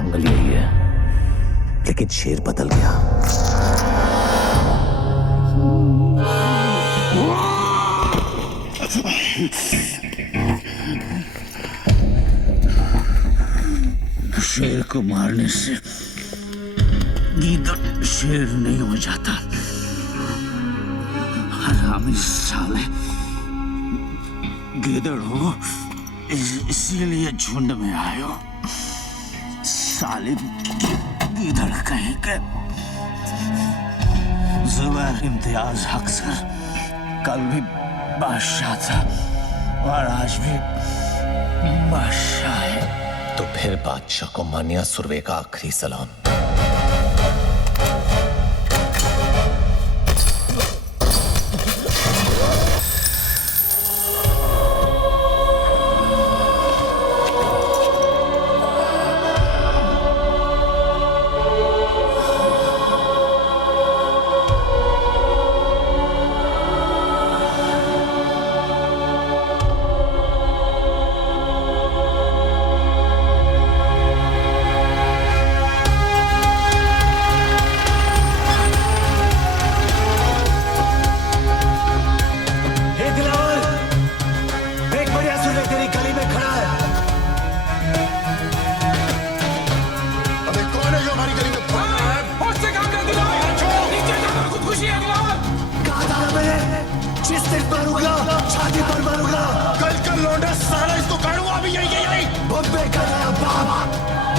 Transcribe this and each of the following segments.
जंगल यही है, लेकिन शेर बदल गया। शेर को मारने से गीदड़ शेर नहीं हो जाता। हरामी साले, गीदड़ हो इसीलिए झुंड में आए हो। साले गीदड़ कहीं के। जुबैर इम्तियाज हक सर कल भी बादशाह था और आज भी बादशाह है। तो फिर बादशाह को मानिया सुरवे का आखिरी सलाम। छाती पर मारूंगा। कल का लौंडा साला इसको काटूंगा अभी यही बम्बे का नया बाबा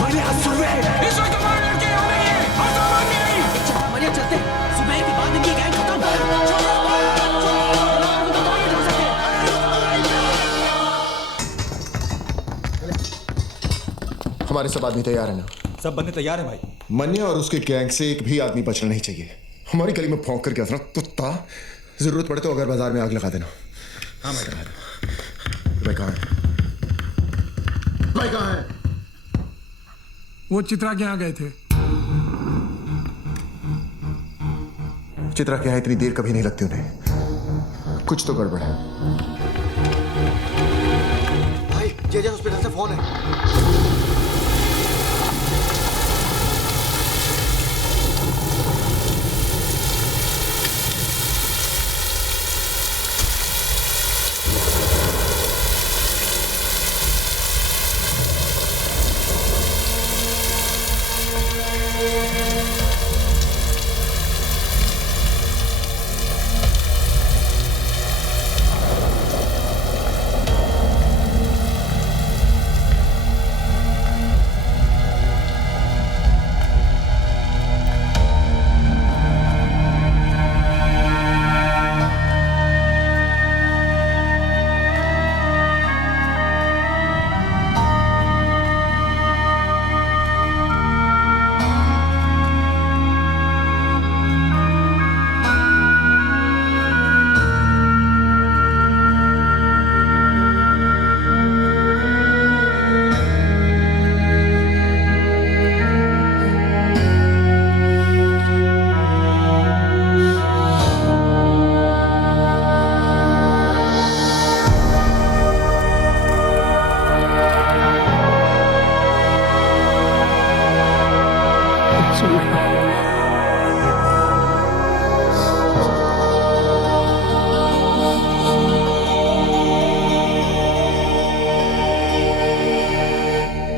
मनिया सुरवे। इस वक्त हमारे लड़के हो रही है और सामान भी नहीं। चला मनिया चलते, सुबह की बाद की गैंग खत्म। हमारे सब आदमी तैयार है ना? सब बंदे तैयार हैं भाई। मनिया और उसके गैंग से एक भी आदमी बचना नहीं चाहिए। हमारी गली में भौंक करके असना कुत्ता, जरूरत पड़े तो अगर बाजार में आग लगा देना। हाँ मैं लगा दूं। भाई कहाँ है? भाई कहाँ है? वो चित्रा के यहाँ गए थे। चित्रा के यहाँ इतनी देर कभी नहीं लगती उन्हें। कुछ तो गड़बड़ है। भाई जे हॉस्पिटल से फोन है।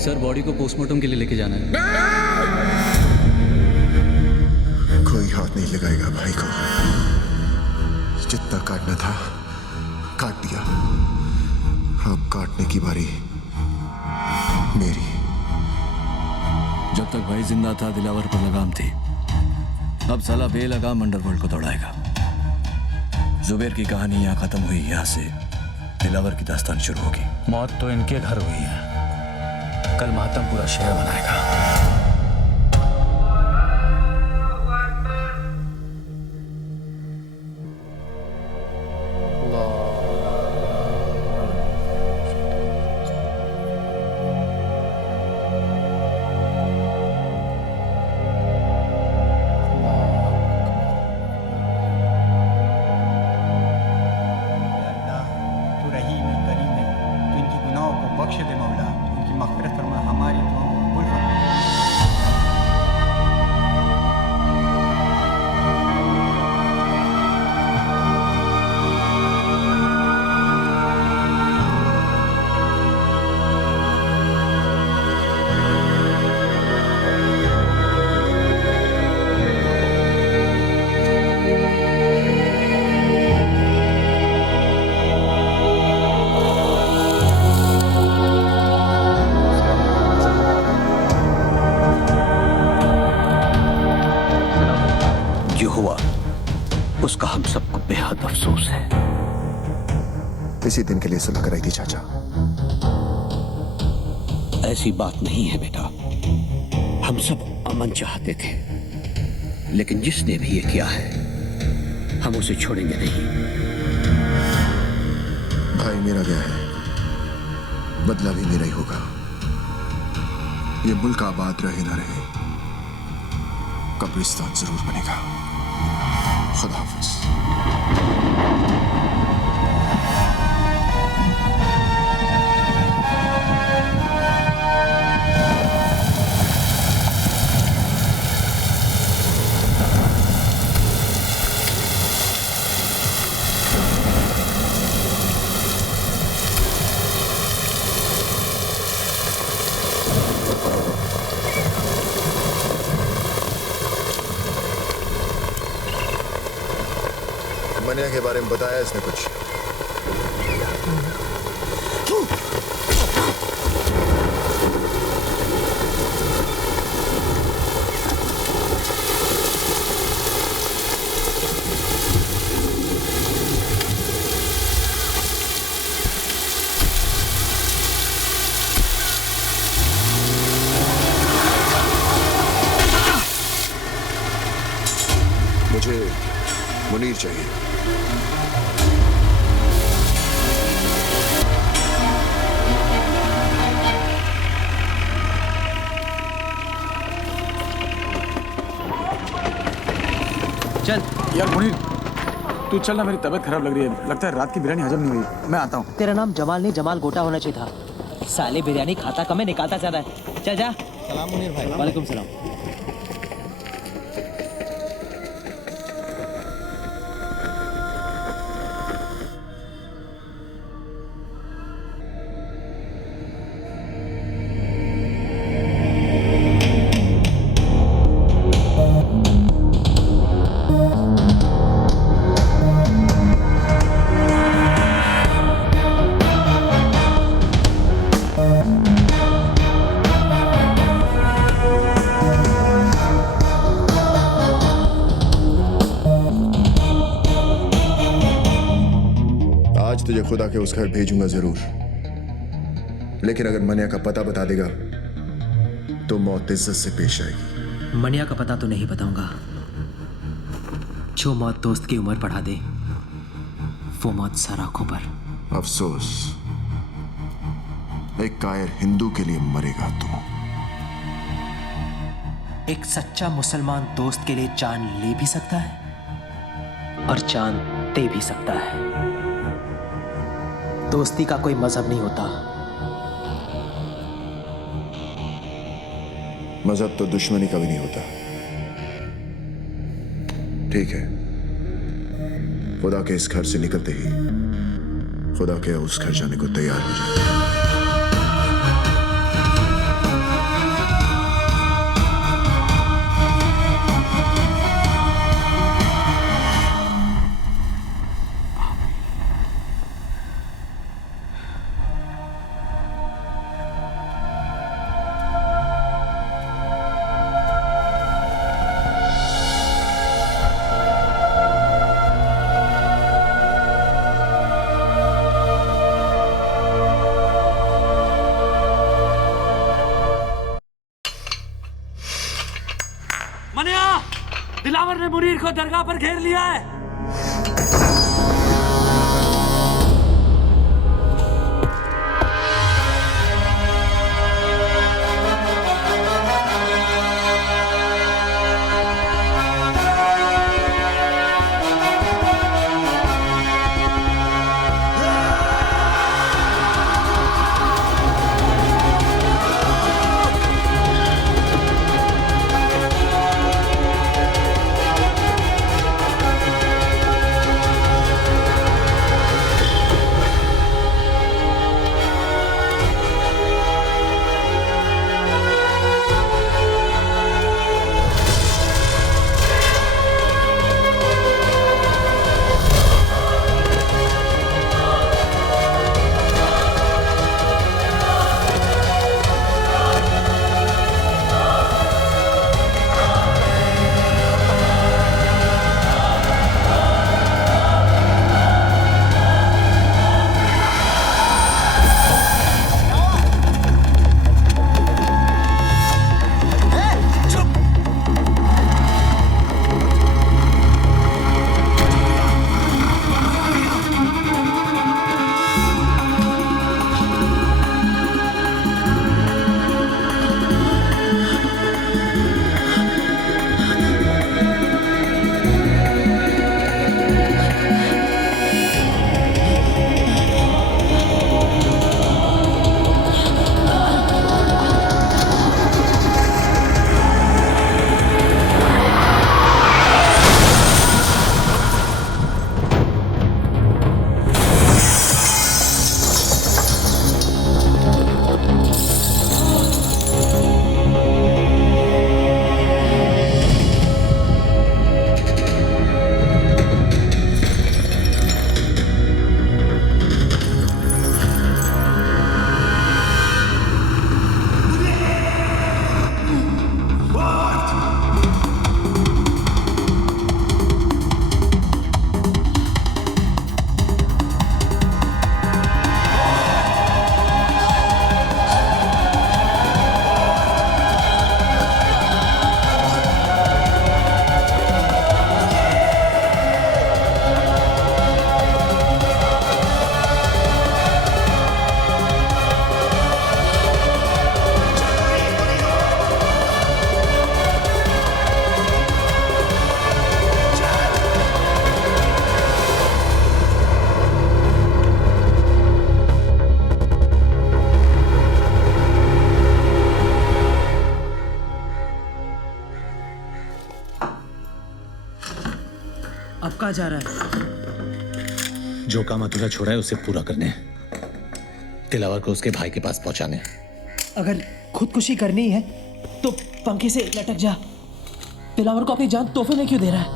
सर बॉडी को पोस्टमार्टम के लिए लेके जाना है। कोई हाथ नहीं लगाएगा भाई को। जितना काटना था काट दिया, अब काटने की बारी मेरी। जब तक भाई जिंदा था दिलावर पर लगाम थी, अब साला बेलगाम अंडरवर्ल्ड को दौड़ाएगा। जुबैर की कहानी यहाँ खत्म हुई, यहाँ से दिलावर की दास्तान शुरू होगी। मौत तो इनके घर हुई है, कल मातम पूरा शहर मनाएगा। बख्श दे मौला, इनकी मग़फ़िरत फरमा, हमारी दुआओं को कबूल फरमा। उसका हम सबको बेहद अफसोस है। इसी दिन के लिए सुलह कराई थी चाचा। ऐसी बात नहीं है बेटा, हम सब अमन चाहते थे, लेकिन जिसने भी ये किया है हम उसे छोड़ेंगे नहीं। भाई मेरा गया है, बदला भी मेरा ही होगा। ये मुल्क आबाद रहे ना रहे, कब्रिस्तान जरूर बनेगा। खुदा हाफिज। मनिया के बारे में बताया इसने कुछ? मुझे मुनीर चाहिए। चल यार मुनीर, तू चल ना, मेरी तबीयत खराब लग रही है। लगता है रात की बिरयानी हजम नहीं हुई। मैं आता हूँ। तेरा नाम जमाल नहीं जमाल गोटा होना चाहिए था। साले बिरयानी खाता कम है, निकालता ज्यादा है। चल जा। सलाम मुनीर भाई। वालेकुम सलाम। आज तुझे खुदा के उस घर भेजूंगा जरूर, लेकिन अगर मनिया का पता बता देगा तो मौत इज्जत से पेश आएगी। मनिया का पता तो नहीं बताऊंगा। जो मौत दोस्त की उम्र बढ़ा दे वो मौत सर आंखों पर। अफसोस, एक कायर हिंदू के लिए मरेगा तू। एक सच्चा मुसलमान दोस्त के लिए जान ले भी सकता है और जान दे भी सकता है। दोस्ती का कोई मजहब नहीं होता। मजहब तो दुश्मनी का भी नहीं होता। ठीक है, खुदा के इस घर से निकलते ही खुदा के उस घर जाने को तैयार हो जाए। मनिया, दिलावर ने मुनीर को दरगाह पर घेर लिया है। कहाँ जा रहा है? जो काम अधूरा छोड़ा है उसे पूरा करने, दिलावर को उसके भाई के पास पहुंचाने। अगर खुदकुशी करनी है तो पंखे से लटक जा। दिलावर को अपनी जान तोहफे में क्यों दे रहा है?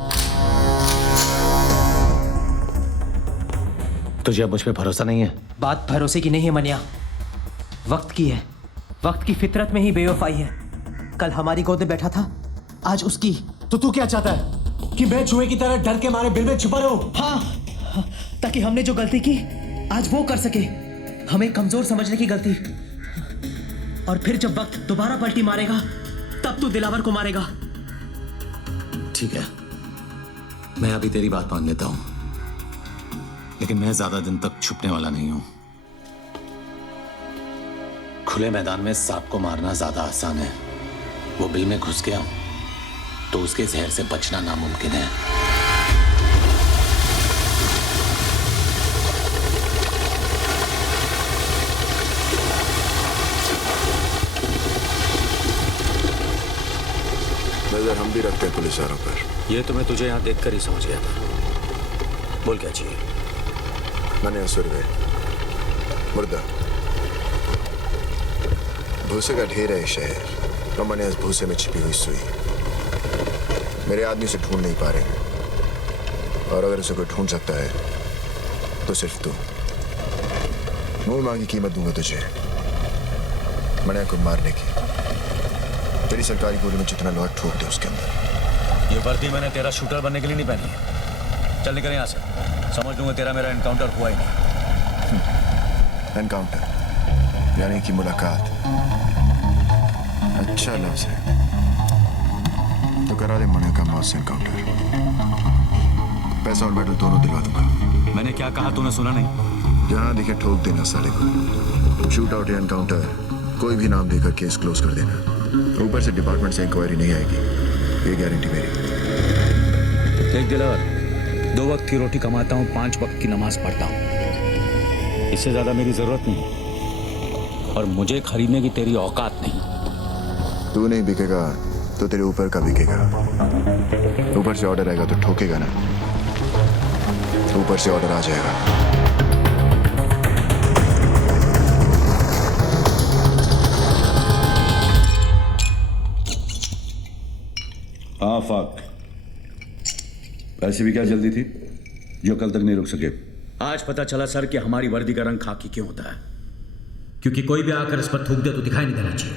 तुझे अब मुझ पे भरोसा नहीं है? बात भरोसे की नहीं है मनिया, वक्त की है। वक्त की फितरत में ही बेवफाई है। कल हमारी गोद में बैठा था, आज उसकी। तो तू क्या चाहता है कि मैं चूहे की तरह डर के मारे बिल में छुपा रहूं? हाँ, ताकि हमने जो गलती की आज वो कर सके। हमें कमजोर समझने की गलती। और फिर जब वक्त दोबारा पलटी मारेगा तब तू दिलावर को मारेगा। ठीक है, मैं अभी तेरी बात मान लेता हूं, लेकिन मैं ज्यादा दिन तक छुपने वाला नहीं हूं। खुले मैदान में सांप को मारना ज्यादा आसान है, वो बिल में घुस गया तो उसके जहर से बचना नामुमकिन है। नजर हम भी रखते हैं पुलिस वालों पर। ये तो मैं तुझे यहां देखकर ही समझ गया था। बोल क्या चाहिए? मनिया सुरवे मुर्दा, भूसे का ढेर है शहर, और मनिया इस भूसे में छिपी हुई सुई। मेरे आदमी से ढूंढ नहीं पा रहे हैं, और अगर उसे कोई ढूंढ सकता है तो सिर्फ तू। मुंह मांगी कीमत दूंगा तुझे मनिया को मारने की। तेरी सरकारी गोली में जितना लोहा ठोक दे उसके अंदर। ये वर्दी मैंने तेरा शूटर बनने के लिए नहीं पहनी है। चल निकल यहाँ से, समझ लूंगा तेरा मेरा एनकाउंटर हुआ ही नहीं। एनकाउंटर यानी कि मुलाकात। अच्छा लफ्ज है, तो करा दे मनिया का मौत से एनकाउंटर। पैसा और मेडल दोनों दिलवा दूंगा। मैंने क्या कहा तूने सुना नहीं? जहां दिखे ठोक देना साले को। शूट आउट या एनकाउंटर कोई भी नाम देकर केस क्लोज कर देना। ऊपर से डिपार्टमेंट से इंक्वायरी नहीं आएगी, ये गारंटी मेरी। देख दिलावर, 2 वक्त की रोटी कमाता हूँ, 5 वक्त की नमाज पढ़ता हूँ। इससे ज्यादा मेरी जरूरत नहीं, और मुझे खरीदने की तेरी औकात नहीं। तू नहीं बिकेगा तो तेरे ऊपर का बिकेगा। ऊपर से ऑर्डर आएगा तो ठोकेगा ना, ऊपर से ऑर्डर आ जाएगा। हाँ फाक, ऐसी भी क्या जल्दी थी जो कल तक नहीं रुक सके? आज पता चला सर कि हमारी वर्दी का रंग खाकी क्यों होता है। क्योंकि कोई भी आकर इस पर थूक दे तो दिखाई नहीं देना चाहिए।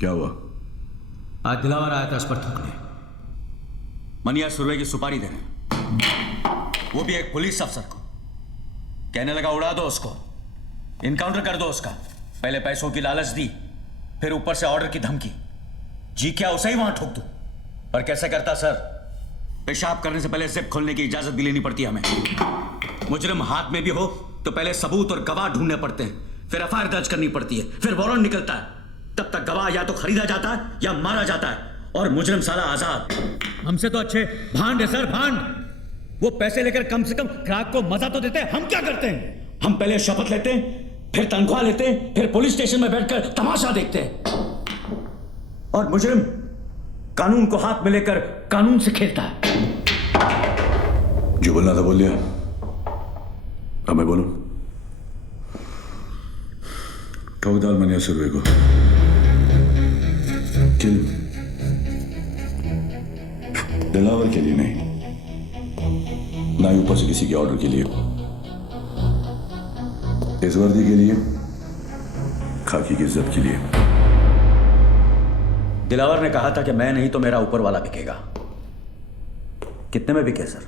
क्या हुआ? आज दिलावर आया था इस पर थूकने। मनिया सुरवे की सुपारी देने, वो भी एक पुलिस अफसर को। कहने लगा उड़ा दो उसको, इनकाउंटर कर दो उसका। पहले पैसों की लालच दी, फिर ऊपर से ऑर्डर की धमकी। जी क्या उसे ही वहां ठोक दूं? पर कैसे करता सर? पेशाब करने से पहले जिप खोलने की इजाजत भी लेनी पड़ती है हमें। मुजरिम हाथ में भी हो तो पहले सबूत और गवाह ढूंढने पड़ते हैं, फिर एफआईआर दर्ज करनी पड़ती है, फिर वारंट निकलता है। तब तक गवाह या तो खरीदा जाता है या मारा जाता है, और मुजरिम साला आजाद। हमसे तो अच्छे भांड है सर, भांड। वो पैसे लेकर कम से कम ग्राहक को मजा तो देते हैं। हम क्या करते हैं? हम पहले शपथ लेते हैं, फिर तनख्वाह लेते हैं, फिर पुलिस स्टेशन में बैठकर तमाशा देखते हैं। और मुजरिम कानून को हाथ में लेकर कानून से खेलता है। जो बोलना था बोल लिया, अब मैं बोलूं? ठोक डाल मनिया सुरवे को, किल। दिलावर के लिए नहीं, ना ही ऊपर से किसी के ऑर्डर के लिए। इस वर्दी के लिए, खाकी की इज्जत के लिए। दिलावर ने कहा था कि मैं नहीं तो मेरा ऊपर वाला बिकेगा। कितने में बिके सर?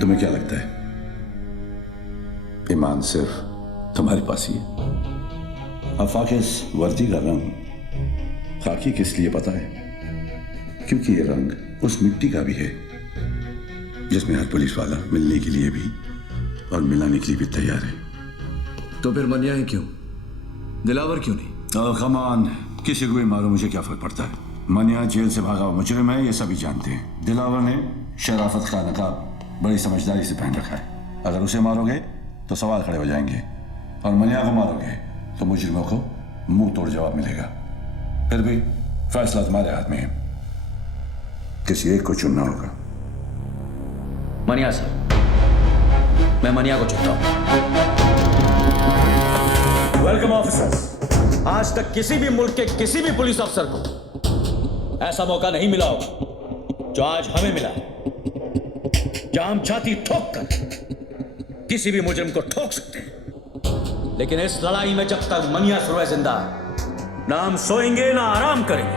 तुम्हें क्या लगता है ईमान सिर्फ तुम्हारे पास ही है? आफाक, इस वर्दी का रंग खाकी किस लिए पता है? क्योंकि ये रंग उस मिट्टी का भी है जिसमें हर पुलिस वाला मिलने के लिए भी और मिलाने के लिए भी तैयार है। तो फिर मनिया ही क्यों, दिलावर क्यों नहीं? कमान, किसी को भी मारो, मुझे क्या फर्क पड़ता है? मनिया जेल से भागा हुआ मुजरिम है, ये सभी जानते हैं। दिलावर ने शराफत का नकाब बड़ी समझदारी से पहन रखा है। अगर उसे मारोगे तो सवाल खड़े हो जाएंगे, और मनिया को मारोगे तो मुजरिमों को मुंह तोड़ जवाब मिलेगा। फिर भी फैसला तुम्हारे हाथ में है, किसी एक को चुनना होगा। मनिया सर, मैं मनिया को चुनता हूं। Welcome officers. आज तक किसी भी मुल्क के किसी भी पुलिस अफसर को ऐसा मौका नहीं मिला होगा जो आज हमें मिला है, जहां हम छाती ठोक कर किसी भी मुजरिम को ठोक सकते हैं। लेकिन इस लड़ाई में जब तक मनिया सुरवे जिंदा है, ना हम सोएंगे ना आराम करेंगे।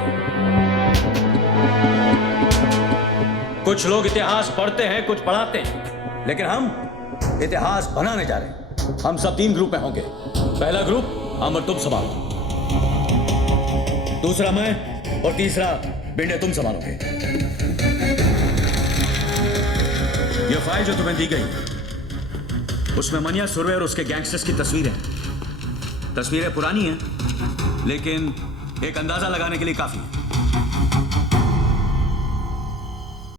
कुछ लोग इतिहास पढ़ते हैं, कुछ पढ़ाते हैं, लेकिन हम इतिहास बनाने जा रहे हैं। हम सब 3 ग्रुप में होंगे। पहला ग्रुप अमर तुम संभालो, दूसरा मैं, और तीसरा बिंडे तुम संभालोगे। यह फाइल जो तुम्हें दी गई, उसमें मनिया सुरवे और उसके गैंगस्टर्स की तस्वीरें पुरानी हैं, लेकिन एक अंदाजा लगाने के लिए काफी है।